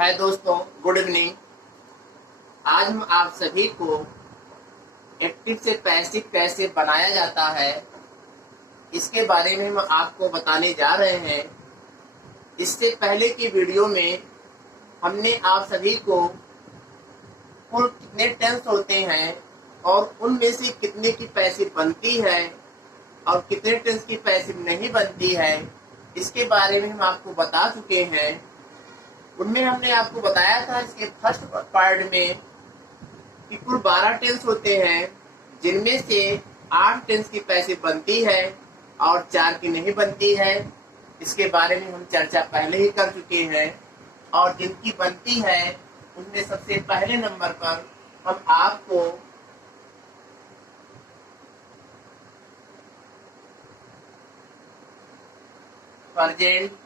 हाय दोस्तों, good evening. आज हम आप सभी को एक्टिव से पैसिव कैसे बनाया जाता है इसके बारे में हम आपको बताने जा रहे हैं। इससे पहले की वीडियो में हमने आप सभी को कुल कितने टेंस होते हैं और उनमें से कितने की पैसिव बनती है और कितने टेंस की पैसिव नहीं बनती है इसके बारे में हम आपको बता चुके हैं। उनमें हमने आपको बताया था इसके फर्स्ट पार्ट में कि कुल 12 टेंस होते हैं, जिनमें से 8 टेंस की पैसिव बनती है और 4 की नहीं बनती है। इसके बारे में हम चर्चा पहले ही कर चुके हैं। और जिनकी बनती है उनमें सबसे पहले नंबर पर हम आपको present,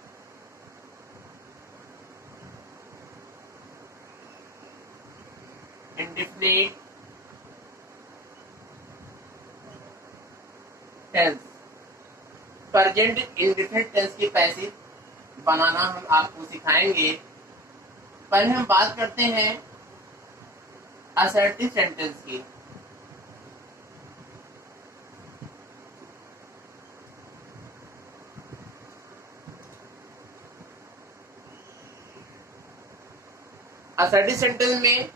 indefinite tense, present indefinite tense की पैसिव बनाना हम आपको सिखाएंगे। पहले हम बात करते हैं असर्टिव सेंटेंस की। असर्टिव सेंटेंस में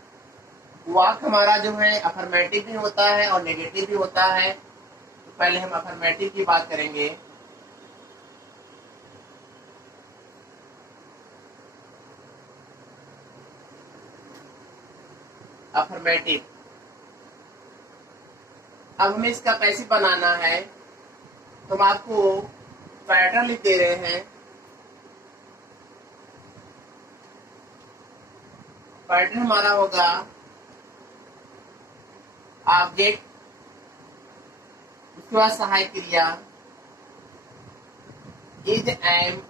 वाक्य हमारा जो है अफर्मेटिव भी होता है और नेगेटिव भी होता है। तो पहले हम अफर्मेटिव की बात करेंगे। अफर्मेटिव, अब हमें इसका पैसिव बनाना है तो हम आपको पैटर्न लिख दे रहे हैं। पैटर्न हमारा होगा ऑब्जेक्ट, उसके बाद सहायक क्रिया इज, एम,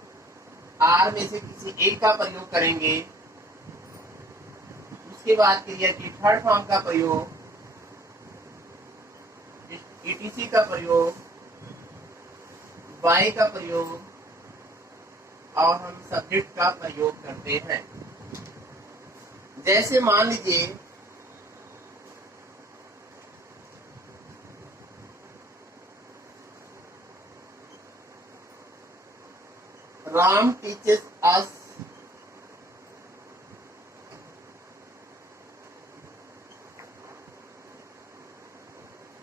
आर में से किसी एक का प्रयोग करेंगे। उसके बाद क्रिया की थर्ड फॉर्म का प्रयोग, ईटीसी का प्रयोग, वाई का प्रयोग और हम सब्जेक्ट का प्रयोग करते हैं। जैसे मान लीजिए Ram teaches us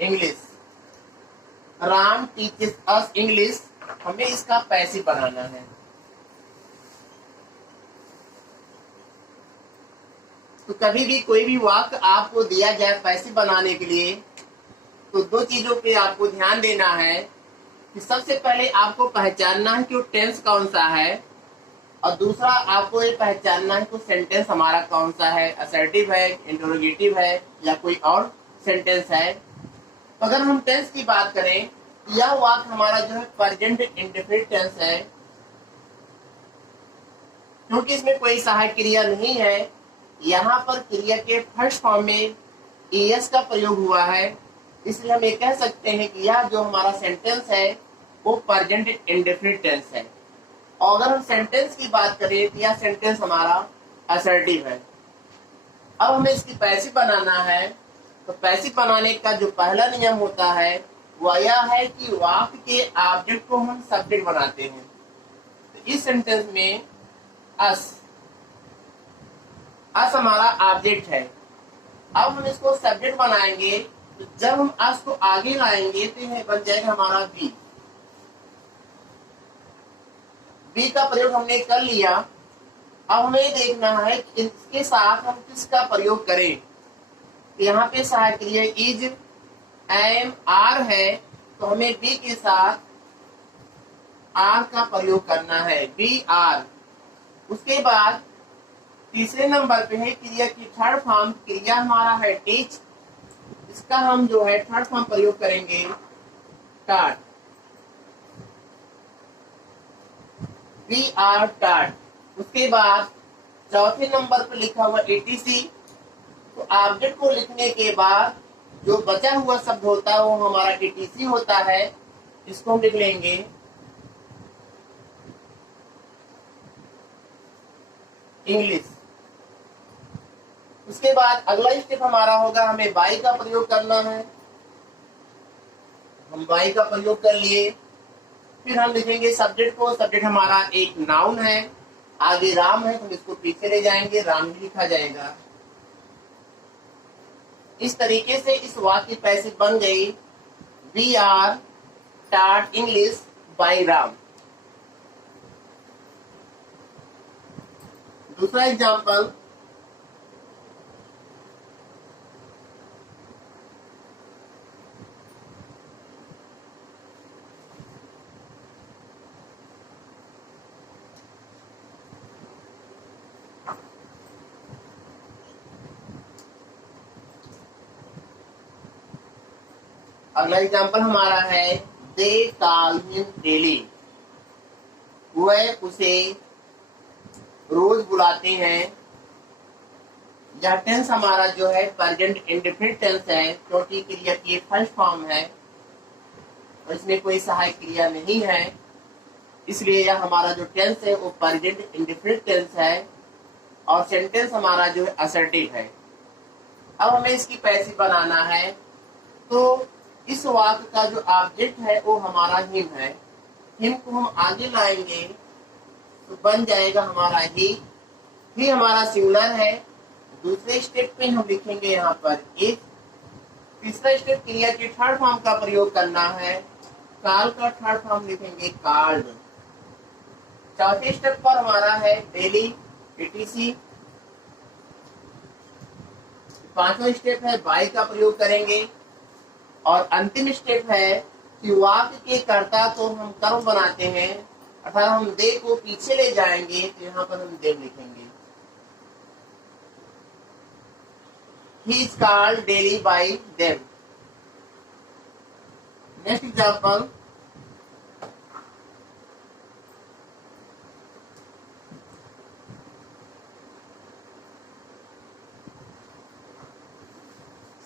English. Ram teaches us English, हमें इसका पैसिव बनाना है। तो कभी भी कोई भी वाक्य आपको दिया जाए पैसिव बनाने के लिए तो दो चीजों पे आपको ध्यान देना है कि सबसे पहले आपको पहचानना है कि वो टेंस कौन सा है और दूसरा आपको ये पहचानना है कि सेंटेंस हमारा कौन सा है, असर्टिव है, इंटरोगेटिव है या कोई और सेंटेंस है। तो अगर हम टेंस की बात करें, यह वाक्य हमारा जो है प्रेजेंट इंडेफिनिट टेंस है। क्योंकि इसमें कोई सहायक क्रिया नहीं है, यहाँ पर क्रिया के फर्स्ट फॉर्म में एस का प्रयोग हुआ है, इसलिए हम ये कह सकते हैं कि यह जो हमारा सेंटेंस है वो प्रेजेंट इंडेफिनिट टेंस है। और अगर हम सेंटेंस की बात करें तो यह सेंटेंस हमारा असर्टिव है। अब हमें इसकी पैसिव बनाना है। तो पैसिव बनाने का जो पहला नियम होता है वह यह है कि वाक्य के ऑब्जेक्ट को हम सब्जेक्ट बनाते हैं। तो इस सेंटेंस में अस हमारा ऑब्जेक्ट है। अब हम इसको सब्जेक्ट बनाएंगे तो जब हम अस को आगे लाएंगे तो यह बन जाएगा हमारा बी। बी का प्रयोग हमने कर लिया। अब हमें देखना है कि इसके साथ हम किसका प्रयोग करें। यहाँ पे सहायक क्रिया इज, एम, आर है, तो हमें बी के साथ आर का प्रयोग करना है, बी आर। उसके बाद तीसरे नंबर पे है क्रिया की थर्ड फॉर्म, क्रिया हमारा है टीच, इसका हम जो है थर्ड फॉर्म प्रयोग करेंगे टाट, बी आर टाट। उसके बाद चौथे नंबर पर लिखा हुआ एटीसी। तो ऑब्जेक्ट को लिखने के बाद जो बचा हुआ शब्द होता है वो हमारा एटीसी होता है। इसको हम लिख लेंगे इंग्लिश। उसके बाद अगला स्टेप हमारा होगा, हमें बाई का प्रयोग करना है। हम बाई का प्रयोग कर लिए, फिर हम लिखेंगे सब्जेक्ट को। सब्जेक्ट हमारा एक नाउन है, आगे राम है तो हम इसको पीछे ले जाएंगे, राम ही लिखा जाएगा। इस तरीके से इस वाक्य की पैसिव बन गई, we are taught English by Ram. दूसरा एग्जाम्पल, अगला एग्जाम्पल हमारा है, दे कॉल हिम डेली। वह उसे रोज बुलाते हैं। यह टेंस हमारा जो है प्रेजेंट इंडेफिनिट टेंस है, क्योंकि क्रिया की फर्स्ट फॉर्म है और इसमें कोई सहायक क्रिया नहीं है, इसलिए यह हमारा जो टेंस है वो प्रेजेंट इंडेफिनिट टेंस है और सेंटेंस हमारा जो है असर्टिव है। अब हमें इसकी पैसिव बनाना है, तो इस वाक्य का जो ऑब्जेक्ट है वो हमारा हिम है। हिम को हम आगे लाएंगे तो बन जाएगा हमारा ही हमारा सिंगुलर है। दूसरे स्टेप में हम लिखेंगे यहाँ पर इफ। तीसरा स्टेप क्रिया की थर्ड फॉर्म का प्रयोग करना है, काल का थर्ड फॉर्म लिखेंगे कॉल्ड। चौथे स्टेप पर हमारा है डेली etc। पांचवा स्टेप है बाय का प्रयोग करेंगे और अंतिम स्टेप है कि वाक्य के कर्ता को हम कर्म बनाते हैं, अर्थात हम दे को पीछे ले जाएंगे तो यहाँ पर हम देव लिखेंगे। He is called daily by them। Next example,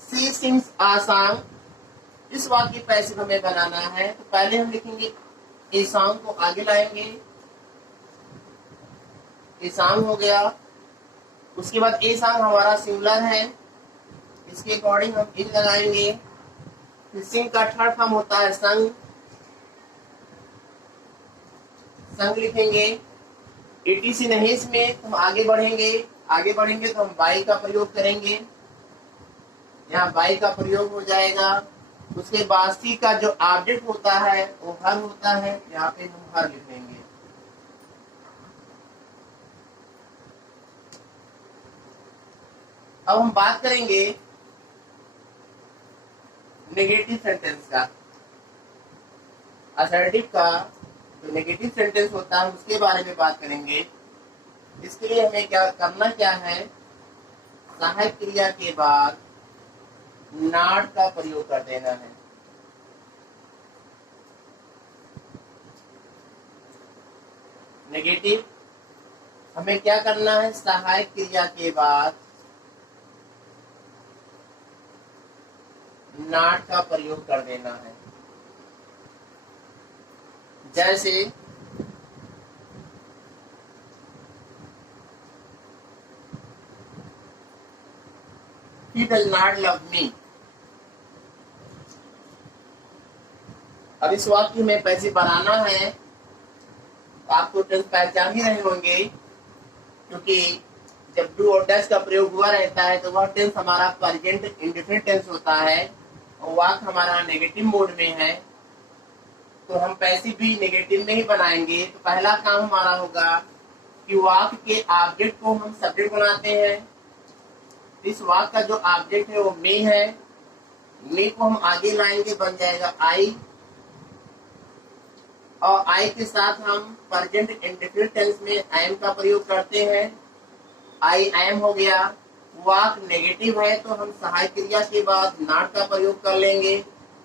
She sings a song। इस वाक्य की पैसिव हमें बनाना है, तो पहले हम लिखेंगे ए सॉन्ग को आगे लाएंगे, ए सॉन्ग हो गया। उसके बाद ए सॉन्ग हमारा सिंगुलर है, इसके अकॉर्डिंग हम इन लगाएंगे। फिर सिंग का थर्ड फॉर्म होता है संग, संग लिखेंगे। etc नहीं इसमें, हम आगे बढ़ेंगे तो हम बाई का प्रयोग करेंगे, यहाँ बाई का प्रयोग हो जाएगा। उसके बाद सी का जो ऑब्जेक्ट होता है वो हर होता है, यहाँ पे हम हर लिखेंगे। अब हम बात करेंगे नेगेटिव सेंटेंस का। असर्टिव का जो नेगेटिव सेंटेंस होता है उसके बारे में बात करेंगे। इसके लिए हमें क्या करना है, सहायक क्रिया के बाद नॉट का प्रयोग कर देना है। नेगेटिव हमें क्या करना है, सहायक क्रिया के बाद नॉट का प्रयोग कर देना है। जैसे he does not love me। अब इस वाक्य में पैसे बनाना है, तो आपको टेंस पहचान ही रहे होंगे, क्योंकि जब डू और डज का प्रयोग हुआ रहता है तो वह टेंस हमारा प्रेजेंट इंडेफिनिट टेंस होता है और वाक्य हमारा नेगेटिव मोड में है, तो हम पैसिव भी नेगेटिव में ही बनाएंगे। तो पहला काम हमारा होगा कि वाक्य के ऑब्जेक्ट को हम सब्जेक्ट बनाते हैं। इस वाक्य का जो ऑब्जेक्ट है वो मे है, मे को हम आगे लाएंगे, बन जाएगा आई, और आई के साथ हम प्रेजेंट इंडेफिनिट टेंस में एम का प्रयोग करते हैं। आई एम हो गया। वाक्य नेगेटिव है तो हम सहायक क्रिया के बाद नॉट का प्रयोग कर लेंगे,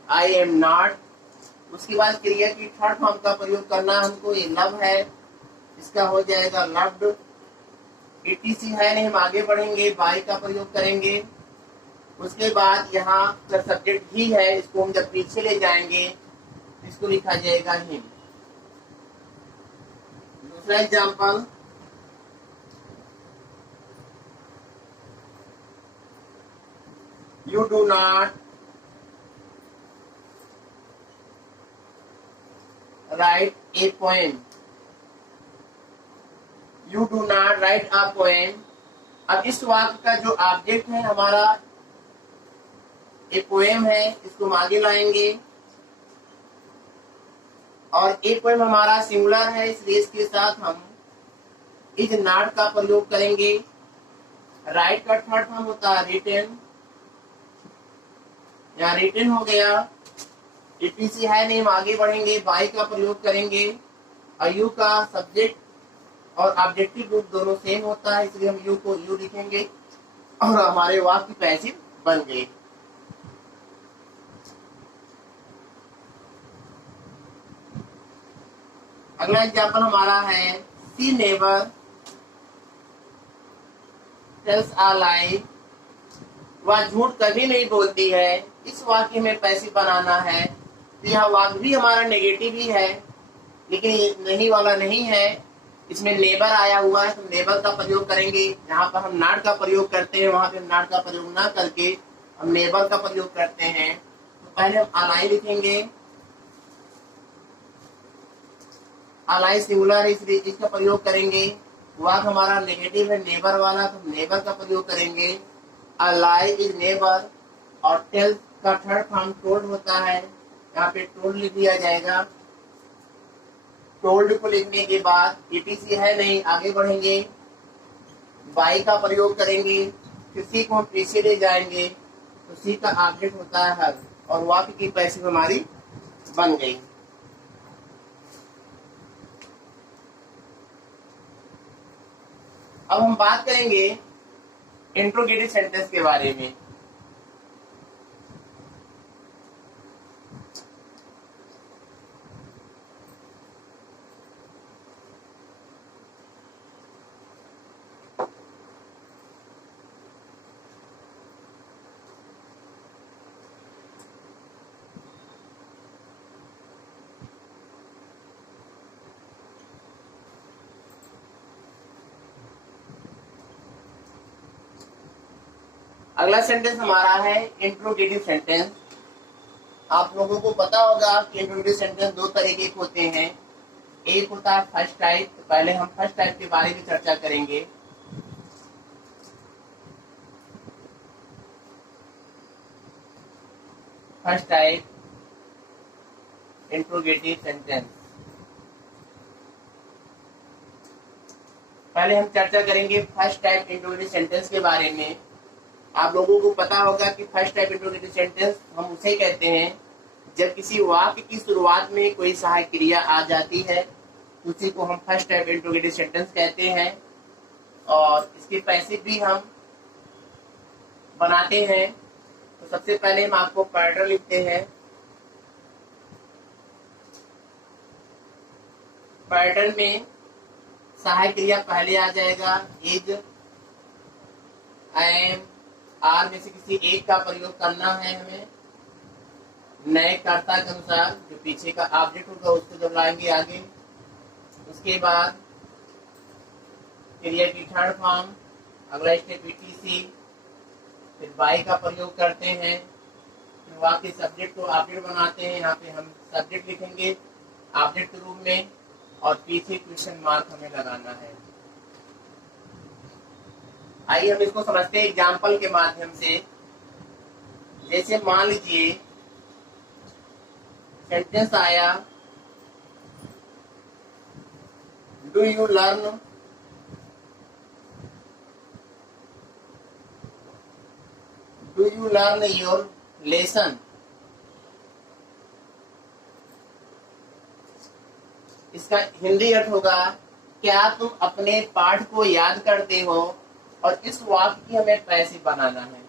आई एम नॉट। उसके बाद क्रिया की थर्ड फॉर्म का प्रयोग करना हमको, ये लव है, इसका हो जाएगा लव्ड। etc है नहीं, हम आगे बढ़ेंगे, बाय का प्रयोग करेंगे। उसके बाद यहाँ सब्जेक्ट ही है, इसको हम जब पीछे ले जाएंगे इसको लिखा जाएगा हिम। दूसरा example, you do not right a poem, you do not right a poem. अब इस वाक्य का जो ऑब्जेक्ट है हमारा ए पोएम है, इसको हम आगे लाएंगे और ए पोएम हमारा सिंगुलर है, इसलिए इसके साथ हम इज नॉट का प्रयोग करेंगे। राइट का थर्ड फॉर्म होता है रिटन, यहाँ रिटन हो गया। ईटीसी है नहीं, हम आगे बढ़ेंगे, बाई का प्रयोग करेंगे और यू का सब्जेक्ट और ऑब्जेक्टिव रूप दोनों सेम होता है, इसलिए हम यू को यू लिखेंगे और हमारे वाक्य पैसिव बन गए। अगला एग्जाम्पल हमारा है सी नेवर टेल्स अ लाई, वह झूठ कभी नहीं बोलती है। इस वाक्य में पैसिव बनाना है, तो यह वाक्य भी हमारा नेगेटिव ही है, लेकिन ये नहीं वाला नहीं है, इसमें नेबर आया हुआ है, तो नेबर का प्रयोग करेंगे। जहाँ पर हम नॉट का प्रयोग करते हैं वहां पे नॉट का प्रयोग ना करके हम नेबर का प्रयोग करते हैं। तो पहले हम अलाई लिखेंगे, अलाई सिंगुलर है इसलिए इसका प्रयोग करेंगे। वाक्य हमारा नेगेटिव है नेबर वाला, तो नेबर का प्रयोग करेंगे। अलाई इज नेबर और टेल का थर्ड फॉर्म टोल्ड होता है, यहाँ पे टोल्ड लिख दिया जाएगा। टोल्ड को लिखने के बाद ईटीसी है नहीं, आगे बढ़ेंगे, बाई का प्रयोग करेंगे, फिर सी को हम पीछे ले जाएंगे, तो सी का ऑब्जेक्ट होता है हर और वाक्य की पैसिव हमारी बन गई। अब हम बात करेंगे इंट्रोगेटिव सेंटेंस के बारे में। अगला सेंटेंस हमारा है इंट्रोगेटिव सेंटेंस। आप लोगों को पता होगा कि इंट्रोगेटिव सेंटेंस दो तरीके के होते हैं। एक होता है फर्स्ट टाइप, तो पहले हम फर्स्ट टाइप के बारे में चर्चा करेंगे। फर्स्ट टाइप इंट्रोगेटिव सेंटेंस, पहले हम चर्चा करेंगे फर्स्ट टाइप इंट्रोगेटिव सेंटेंस के बारे में। आप लोगों को पता होगा कि फर्स्ट टाइप इंट्रोगेटिव सेंटेंस हम उसे कहते हैं जब किसी वाक्य की शुरुआत में कोई सहायक क्रिया आ जाती है, उसी को हम फर्स्ट टाइप इंट्रोगेटिव सेंटेंस कहते हैं। और इसके पैसिव भी हम बनाते हैं। तो सबसे पहले हम आपको पैटर्न लिखते हैं। पैटर्न में सहायक क्रिया पहले आ जाएगा, इज, एम, आर में से किसी एक का प्रयोग करना है हमें नए कर्ता के अनुसार। जो पीछे का ऑब्जेक्ट होगा उसको जब लाएंगे आगे, उसके बाद क्रिया की थर्ड फॉर्म, अगला स्टेप ईटीसी, फिर बाई का प्रयोग करते हैं, फिर वाक्य सब्जेक्ट को ऑब्जेक्ट बनाते हैं। यहाँ पे हम सब्जेक्ट लिखेंगे ऑब्जेक्ट के रूप में और पीछे क्वेश्चन मार्क हमें लगाना है। आइए हम इसको समझते हैं एग्जाम्पल के माध्यम से। जैसे मान लीजिए सेंटेंस आया, do you learn your lesson. इसका हिंदी अर्थ होगा, क्या तुम अपने पाठ को याद करते हो। और इस वाक्य की हमें पैसिव बनाना है।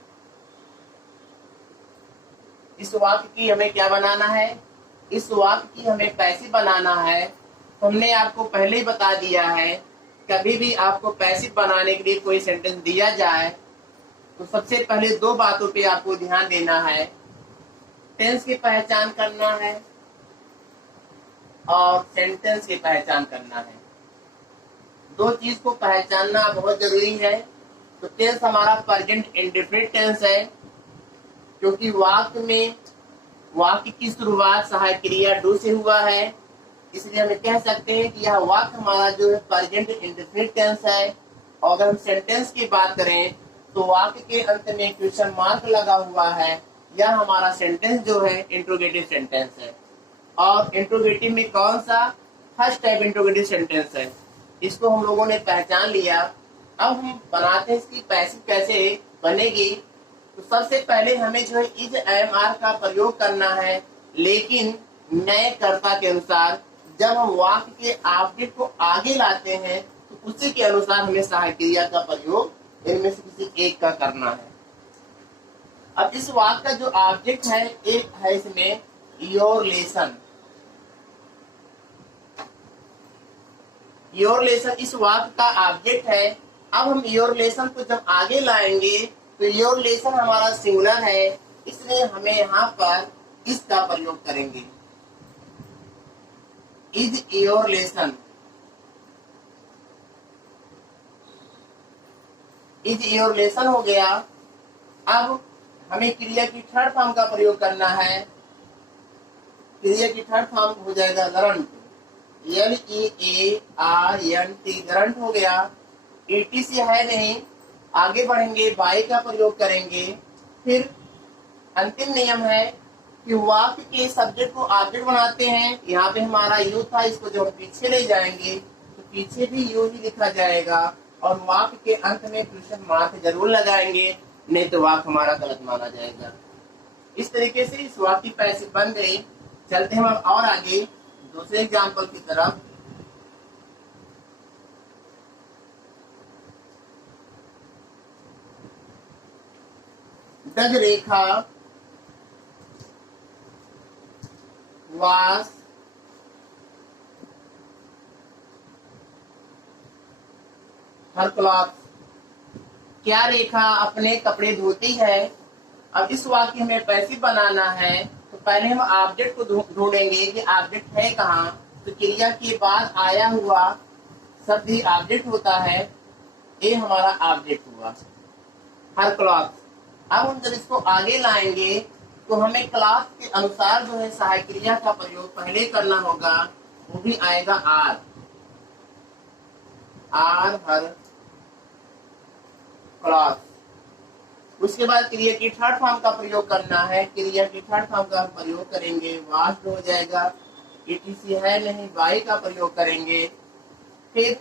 इस वाक्य की हमें क्या बनाना है, इस वाक्य की हमें पैसिव बनाना है। हमने आपको पहले ही बता दिया है, कभी भी आपको पैसिव बनाने के लिए कोई सेंटेंस दिया जाए तो सबसे पहले दो बातों पे आपको ध्यान देना है। टेंस की पहचान करना है और सेंटेंस की पहचान करना है। दो चीज को पहचानना बहुत जरूरी है। तो टेंस हमारा प्रेजेंट इंडेफिनिट टेंस है क्योंकि वाक्य की शुरुआत सहायक क्रिया डू से हुआ है, इसलिए हम कह सकते हैं कि यह वाक्य हमारा जो है प्रेजेंट इंडेफिनिट टेंस है। और अगर हम सेंटेंस की बात करें तो वाक्य के अंत में क्वेश्चन मार्क लगा हुआ है, यह हमारा सेंटेंस जो है इंट्रोगेटिव सेंटेंस है। और इंट्रोगेटिव में कौन सा? फर्स्ट टाइप इंट्रोगेटिव सेंटेंस है। इसको हम लोगों ने पहचान लिया। अब हम बनाते हैं इसकी पैसिव कैसे बनेगी। तो सबसे पहले हमें जो है इज एम आर का प्रयोग करना है, लेकिन नए कर्ता के अनुसार। जब हम वाक्य के ऑब्जेक्ट को आगे लाते हैं तो उसी के अनुसार हमें सहायक क्रिया का प्रयोग इनमें से किसी एक का करना है। अब इस वाक्य का जो ऑब्जेक्ट है, एक है इसमें योर लेसन। योर लेसन इस वाक्य का ऑब्जेक्ट है। अब हम योर लेसन को जब आगे लाएंगे तो योर लेसन हमारा सिंगुलर है, इसलिए हमें यहाँ पर इसका प्रयोग करेंगे। Is your lesson, is your lesson हो गया। अब हमें क्रिया की थर्ड फॉर्म का प्रयोग करना है। क्रिया की थर्ड फॉर्म हो जाएगा लर्न, LEARNT, करंट हो गया। ETC है नहीं, आगे बढ़ेंगे, बाई का प्रयोग करेंगे। फिर अंतिम नियम है कि वाक्य के सब्जेक्ट को ऑब्जेक्ट बनाते हैं। यहाँ पे हमारा यू था, इसको जो हम पीछे ले जाएंगे तो पीछे भी यू ही लिखा जाएगा। और वाक्य के अंत में क्वेश्चन मार्क जरूर लगाएंगे, नहीं तो वाक्य हमारा गलत माना जाएगा। इस तरीके से इस वाक्य की पैसिव बन गई। चलते हैं हम और आगे दूसरे एग्जाम्पल की तरफ। डग रेखा वास हर क्लॉथ, क्या रेखा अपने कपड़े धोती है। अब इस वाक्य में पैसिव बनाना है तो पहले हम ऑब्जेक्ट को ढूंढेंगे कि ऑब्जेक्ट है कहाँ। तो क्रिया के बाद आया हुआ शब्द ही ऑब्जेक्ट होता है, ये हमारा ऑब्जेक्ट हुआ हर क्लॉथ। अब हम जब इसको आगे लाएंगे तो हमें क्लास के अनुसार जो है सहायक क्रिया का प्रयोग पहले करना होगा, वो भी आएगा आर। Are her class. उसके बाद क्रिया की थर्ड फॉर्म का प्रयोग करना है। क्रिया की थर्ड फॉर्म का प्रयोग करेंगे, वास्ट हो जाएगा। ETC है नहीं, बाई का प्रयोग करेंगे। फिर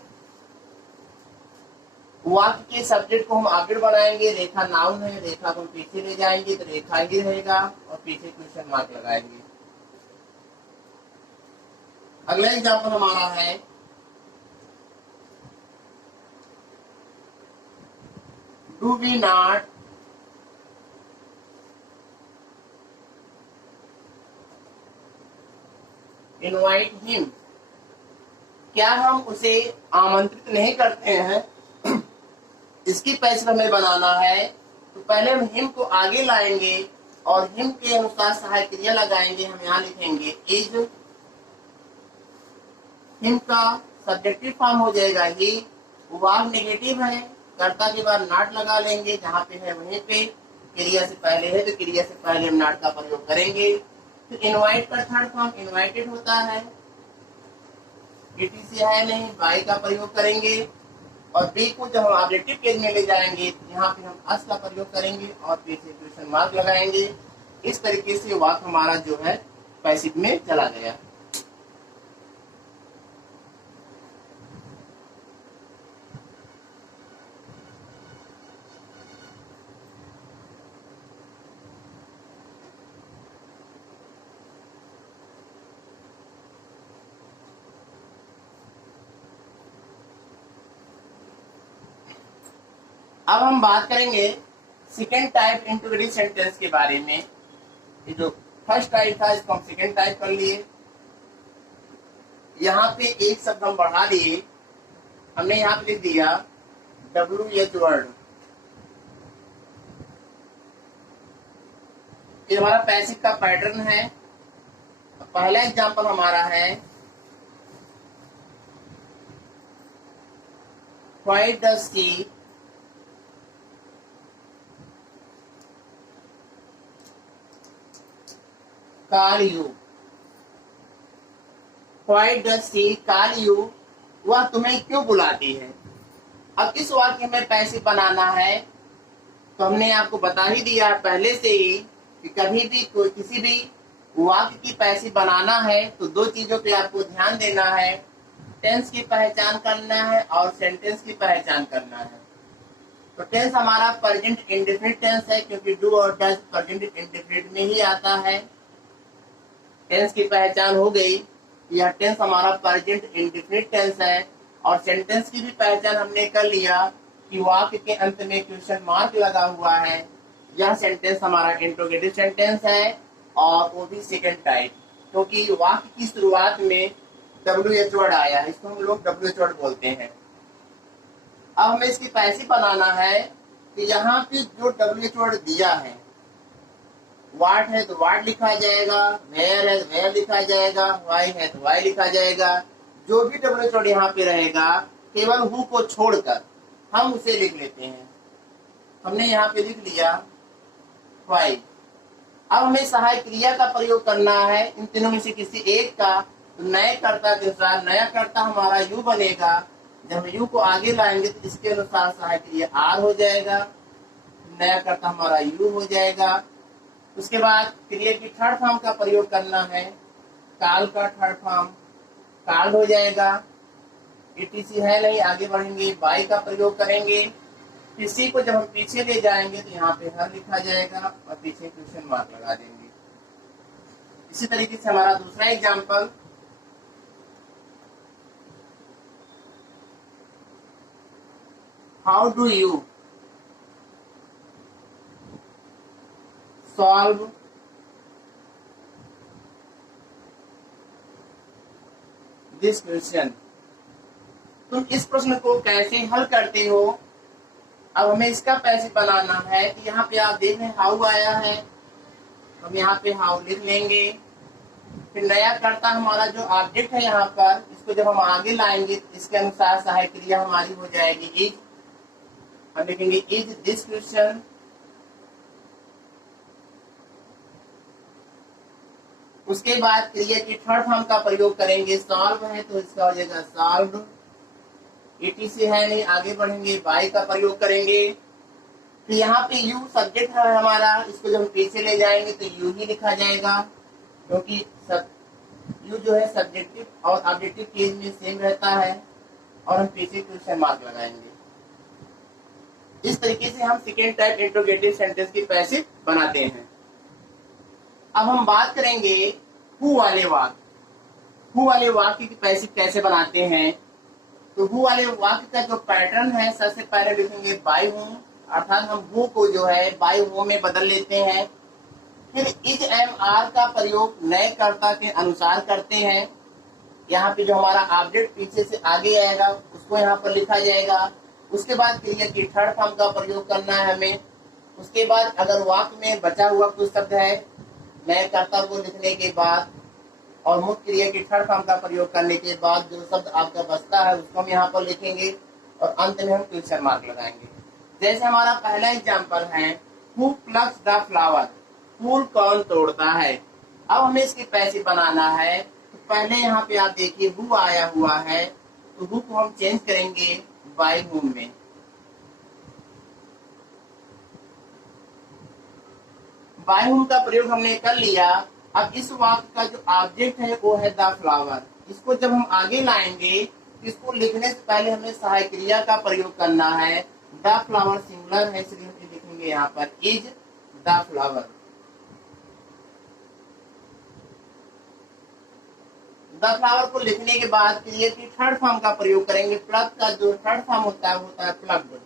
वाक्य के सब्जेक्ट को हम ऑब्जेक्ट बनाएंगे। रेखा नाउन है, रेखा को पीछे ले जाएंगे तो रेखा ही रहेगा और पीछे क्वेश्चन मार्क लगाएंगे। अगला एग्जाम्पल हमारा है do we not invite him, क्या हम उसे आमंत्रित नहीं करते हैं। इसकी पैसिव हमें बनाना है तो पहले हम हिम को आगे लाएंगे और हिम के अनुसार सहायक क्रिया लगाएंगे। हम यहाँ लिखेंगे इज, हिम का सब्जेक्टिव फॉर्म हो जाएगा ही। वाक नेगेटिव है, कर्ता के बाद नॉट लगा लेंगे, जहाँ पे है वहीं पे। क्रिया से पहले है तो क्रिया से पहले हम नॉट का प्रयोग करेंगे। तो इनवाइट का थर्ड फॉर्म इनवाइटेड होता है। ETC है नहीं, बाई का प्रयोग करेंगे। और बी को जब हम ऑब्जेक्टिव केस में ले जाएंगे यहाँ पे हम अस का प्रयोग करेंगे और पीछे क्वेश्चन मार्क लगाएंगे। इस तरीके से वाक्य हमारा जो है पैसिव में चला गया। अब हम बात करेंगे सेकेंड टाइप इंट्रोगेटिव सेंटेंस के बारे में। ये जो फर्स्ट टाइप था इसको हम सेकेंड टाइप कर लिए। यहाँ पे एक शब्द हम बढ़ा दिए, हमने यहाँ पे लिख दिया WH वर्ड। ये हमारा पैसिव का पैटर्न है। पहला एग्जांपल हमारा है why does she call you, why does she call you, वह तुम्हें क्यों बुलाती है। अब इस वाक्य में पैसिव बनाना है तो हमने आपको बता ही दिया पहले से ही कि कभी भी कोई किसी भी वाक्य की पैसिव बनाना है तो दो चीजों पे आपको ध्यान देना है, टेंस की पहचान करना है और सेंटेंस की पहचान करना है। तो टेंस हमारा प्रेजेंट इंडेफिनिट टेंस है क्योंकि डू और डज प्रेजेंट इंडेफिनिट में ही आता है। टेंस की पहचान हो गई, यह टेंस हमारा प्रेजेंट इंडेफिनिट टेंस है। और सेंटेंस की भी पहचान हमने कर लिया कि वाक्य के अंत में क्वेश्चन मार्क लगा हुआ है, यह सेंटेंस हमारा इंट्रोगेटिव सेंटेंस है और वो भी सेकंड टाइप, क्योंकि वाक्य की शुरुआत में WH वर्ड आया है, इसको हम लोग WH वर्ड बोलते हैं। अब हमें इसकी पैसिव बनाना है कि यहाँ पे जो WH वर्ड दिया है, वाट है तो वाट लिखा जाएगा, वेयर है तो वेयर लिखा जाएगा, वाई है तो वाई लिखा जाएगा। जो भी WH वर्ड यहाँ पे रहेगा केवल हु को छोड़कर हम उसे लिख लेते हैं। हमने यहाँ पे लिख लिया वाई। अब हमें सहायक क्रिया का प्रयोग करना है इन तीनों में से किसी एक का, तो नए कर्ता के अनुसार नया कर्ता हमारा यू बनेगा। जब हम यू को आगे लाएंगे तो इसके अनुसार सहायक क्रिया आर हो जाएगा, नया कर्ता हमारा यू हो जाएगा। उसके बाद क्रिया की थर्ड फॉर्म का प्रयोग करना है, काल का थर्ड फॉर्म काल हो जाएगा। ETC है नहीं, आगे बढ़ेंगे बाई का प्रयोग करेंगे। किसी को जब हम पीछे ले जाएंगे तो यहाँ पे हर लिखा जाएगा और पीछे क्वेश्चन मार्क लगा देंगे। इसी तरीके से हमारा दूसरा example, how do you solve this question, तुम इस प्रश्न को कैसे हल करते हो। अब हमें इसका पैसिव बनाना है कि यहाँ पे आप देख रहे हैं हाउ आया है, हम यहाँ पे हाउ लिख लेंगे। फिर नया कर्ता हमारा जो ऑब्जेक्ट है यहाँ पर, इसको जब हम आगे लाएंगे इसके अनुसार सहायक क्रिया हमारी हो जाएगी इज। हम लिखेंगे इज दिस क्वेश्चन। उसके बाद क्रिया की थर्ड फॉर्म का प्रयोग करेंगे, सॉल्व है तो इसका हो जाएगा सॉल्व्ड। ETC है नहीं, आगे बढ़ेंगे बाई का प्रयोग करेंगे। तो यहाँ पे यू सब्जेक्ट है हमारा, इसको जब हम पीछे ले जाएंगे तो यू ही लिखा जाएगा, क्योंकि यू जो है सब्जेक्टिव और ऑब्जेक्टिव केस में सेम रहता है। और हम पीछे क्वेश्चन मार्क लगाएंगे। इस तरीके से हम सेकेंड टाइप इंट्रोगेटिव सेंटेंस की पैसिव बनाते हैं। अब हम बात करेंगे हु वाले वाक्य। हु वाले वाक्य की पैसिव कैसे बनाते हैं। तो हु वाले वाक्य का जो पैटर्न है, सबसे पहले लिखेंगे बाय हूम, अर्थात हम हु को जो है बाय हूम में बदल लेते हैं। फिर इज एम आर का प्रयोग नए कर्ता के अनुसार करते हैं। यहाँ पे जो हमारा ऑब्जेक्ट पीछे से आगे आएगा उसको यहाँ पर लिखा जाएगा। उसके बाद क्रिया की थर्ड फॉर्म का प्रयोग करना है हमें। उसके बाद अगर वाक्य में बचा हुआ कुछ शब्द है, नए कर्ता को लिखने के बाद और मुख्य क्रिया की थर्ड फॉर्म का प्रयोग करने के बाद जो शब्द आपका बचता है उसको हम यहाँ पर लिखेंगे और अंत में हम क्वेश्चन मार्क लगाएंगे। जैसे हमारा पहला एग्जाम्पल है, हु प्लक्स द फ्लावर, फूल कौन तोड़ता है। अब हमें इसकी पैसिव बनाना है, तो पहले यहाँ पे आप देखिए हु आया हुआ है, तो हु को हम चेंज करेंगे बाय हुम में। बाय हुम का प्रयोग हमने कर लिया। अब इस वाक्य का जो ऑब्जेक्ट है वो है द फ्लावर। इसको जब हम आगे लाएंगे तो इसको लिखने से पहले हमें सहायक क्रिया का प्रयोग करना है। द फ्लावर सिंगुलर है, इसलिए हम लिखेंगे यहाँ पर is the flower. The flower को लिखने के बाद क्रिया की थर्ड फॉर्म का प्रयोग करेंगे। प्लग का जो थर्ड फॉर्म होता है प्लग्ड।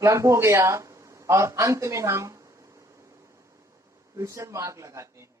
प्लग्ड हो गया और अंत में हम क्वेश्चन मार्क लगाते हैं।